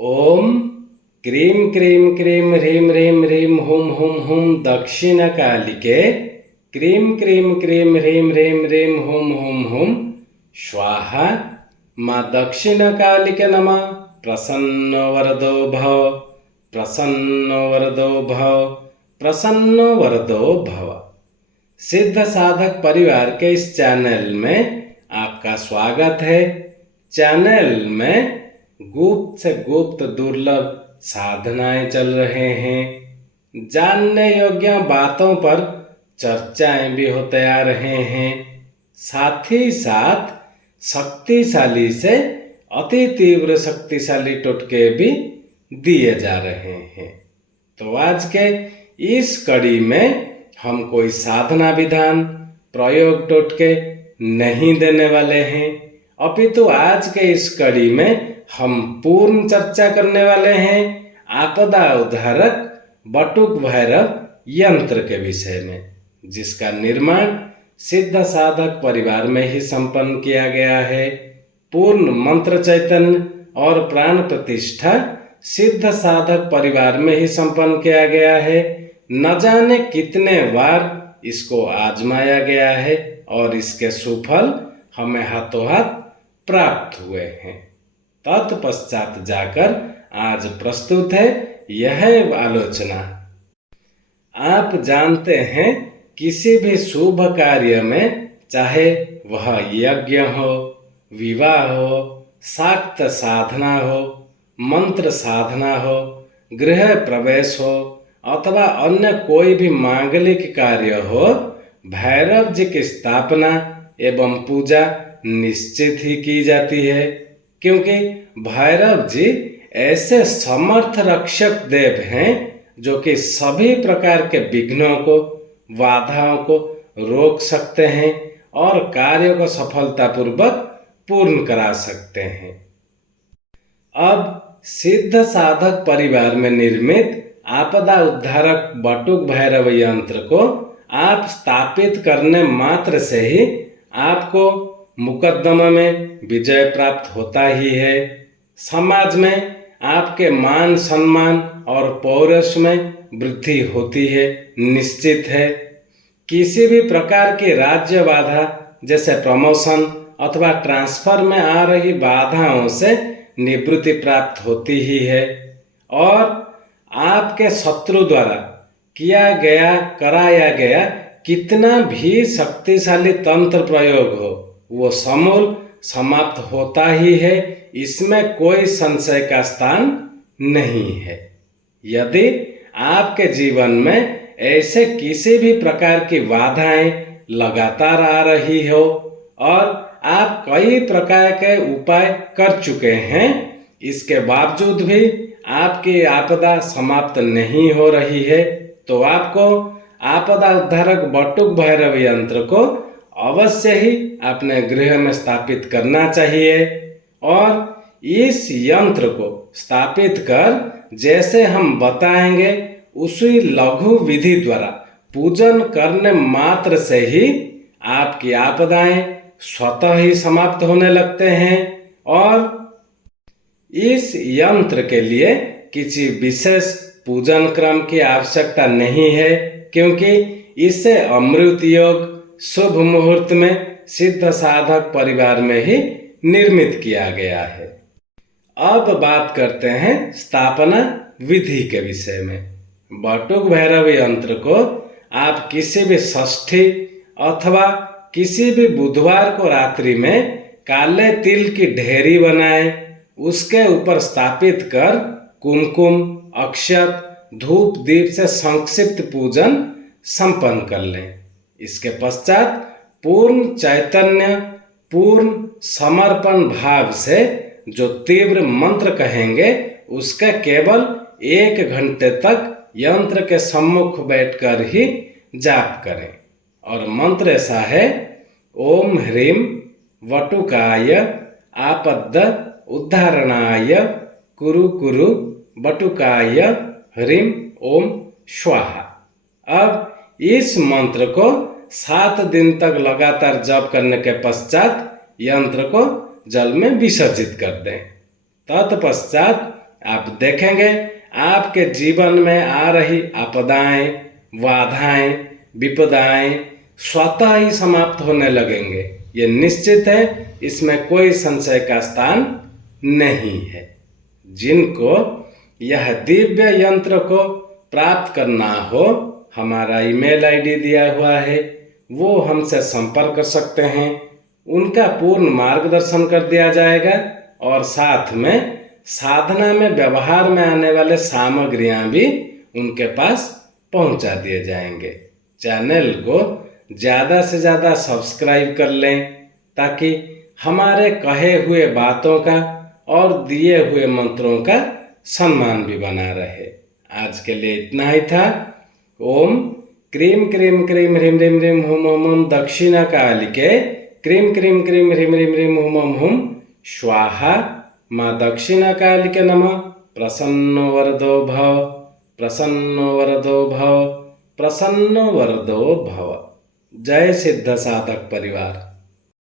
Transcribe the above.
ओम क्रीं क्रीं क्रीं ह्रीं ह्रीं ह्रीं हुं हुं हुं दक्षिणकालिके क्रीं क्रीं क्रीं ह्रीं ह्रीं ह्रीं हुं हुं हुं स्वाहा। माँ दक्षिणकालिके नमः। प्रसन्नो वरदो भव, प्रसन्नो वरदो भव, प्रसन्नो वरदो भव। सिद्ध साधक परिवार के इस चैनल में आपका स्वागत है। चैनल में गुप्त से गुप्त दुर्लभ साधनाएं चल रहे हैं। जानने योग्य बातों पर चर्चाएं भी होते आ रहे हैं। साथ ही साथ शक्तिशाली से अति तीव्र शक्तिशाली टोटके भी दिए जा रहे हैं। तो आज के इस कड़ी में हम कोई साधना विधान, प्रयोग टोटके नहीं देने वाले हैं, अपितु आज के इस कड़ी में हम पूर्ण चर्चा करने वाले हैं आपदा उद्धारक बटुक भैरव यंत्र के विषय में, जिसका निर्माण सिद्ध साधक परिवार में ही संपन्न किया गया है। पूर्ण मंत्र चैतन्य और प्राण प्रतिष्ठा सिद्ध साधक परिवार में ही संपन्न किया गया है। न जाने कितने बार इसको आजमाया गया है और इसके सुफल हमें हाथों हाथ प्राप्त हुए हैं। तत्पश्चात जाकर आज प्रस्तुत है यह आलोचना। आप जानते हैं, किसी भी शुभ कार्य में, चाहे वह यज्ञ हो, विवाह हो, शाक्त साधना हो, मंत्र साधना हो, गृह प्रवेश हो अथवा अन्य कोई भी मांगलिक कार्य हो, भैरव जी की स्थापना एवं पूजा निश्चित ही की जाती है। क्योंकि भैरव जी ऐसे समर्थ रक्षक देव हैं जो कि सभी प्रकार के विघ्नों को, बाधाओं को रोक सकते हैं और कार्यों को सफलतापूर्वक पूर्ण करा सकते हैं। अब सिद्ध साधक परिवार में निर्मित आपदा उद्धारक बटुक भैरव यंत्र को आप स्थापित करने मात्र से ही आपको मुकदमा में विजय प्राप्त होता ही है। समाज में आपके मान सम्मान और पौरुष में वृद्धि होती है, निश्चित है। किसी भी प्रकार की राज्य बाधा जैसे प्रमोशन अथवा ट्रांसफर में आ रही बाधाओं से निवृत्ति प्राप्त होती ही है। और आपके शत्रु द्वारा कराया गया कितना भी शक्तिशाली तंत्र प्रयोग हो, वो समूल समाप्त होता ही है। इसमें कोई संशय का स्थान नहीं है। यदि आपके जीवन में ऐसे किसी भी प्रकार की बाधाएं लगातार आ रही हो और आप कई प्रकार के उपाय कर चुके हैं, इसके बावजूद भी आपकी आपदा समाप्त नहीं हो रही है, तो आपको आपदा उद्धारक बटुक भैरव यंत्र को अवश्य ही अपने गृह में स्थापित करना चाहिए। और इस यंत्र को स्थापित कर जैसे हम बताएंगे उसी लघु विधि द्वारा पूजन करने मात्र से ही आपकी आपदाएं स्वतः ही समाप्त होने लगते हैं। और इस यंत्र के लिए किसी विशेष पूजन क्रम की आवश्यकता नहीं है, क्योंकि इसे अमृत योग शुभ मुहूर्त में सिद्ध साधक परिवार में ही निर्मित किया गया है। अब बात करते हैं स्थापना विधि के विषय में। बटुक भैरव यंत्र को आप किसी भी षष्ठी अथवा किसी भी बुधवार को रात्रि में काले तिल की ढेरी बनाएं, उसके ऊपर स्थापित कर कुमकुम, अक्षत, धूप दीप से संक्षिप्त पूजन संपन्न कर लें। इसके पश्चात पूर्ण चैतन्य, पूर्ण समर्पण भाव से जो तीव्र मंत्र कहेंगे, उसका केवल 1 घंटे तक यंत्र के सम्मुख बैठकर ही जाप करें। और मंत्र ऐसा है: ओम ह्रीं वटुकाय आपद उद्धारणाय कुरु कुरु बटुकाय ह्रीं ओम स्वाहा। अब इस मंत्र को 7 दिन तक लगातार जप करने के पश्चात यंत्र को जल में विसर्जित कर दें। तत्पश्चात आप देखेंगे आपके जीवन में आ रही आपदाएं, बाधाएं, विपदाएं स्वतः ही समाप्त होने लगेंगे। ये निश्चित है, इसमें कोई संशय का स्थान नहीं है। जिनको यह दिव्य यंत्र को प्राप्त करना हो, हमारा ईमेल आईडी दिया हुआ है, वो हमसे संपर्क कर सकते हैं। उनका पूर्ण मार्गदर्शन कर दिया जाएगा और साथ में साधना में व्यवहार में आने वाले सामग्रियां भी उनके पास पहुंचा दिए जाएंगे। चैनल को ज़्यादा से ज़्यादा सब्सक्राइब कर लें ताकि हमारे कहे हुए बातों का और दिए हुए मंत्रों का सम्मान भी बना रहे। आज के लिए इतना ही था। ओम क्रीम क्रीम क्रीम ह्रीम ह्रीम ह्रीम हुम हुम हुम दक्षिणा कालिके क्रीम क्रीम क्रीम ह्रीम ह्रीम ह्रीम हुम हुम हुम स्वाहा। माँ दक्षिणा कालिके नमः। प्रसन्नो वरदो भव, प्रसन्नो वरदो भव, प्रसन्नो वरदो भव। जय सिद्ध साधक परिवार।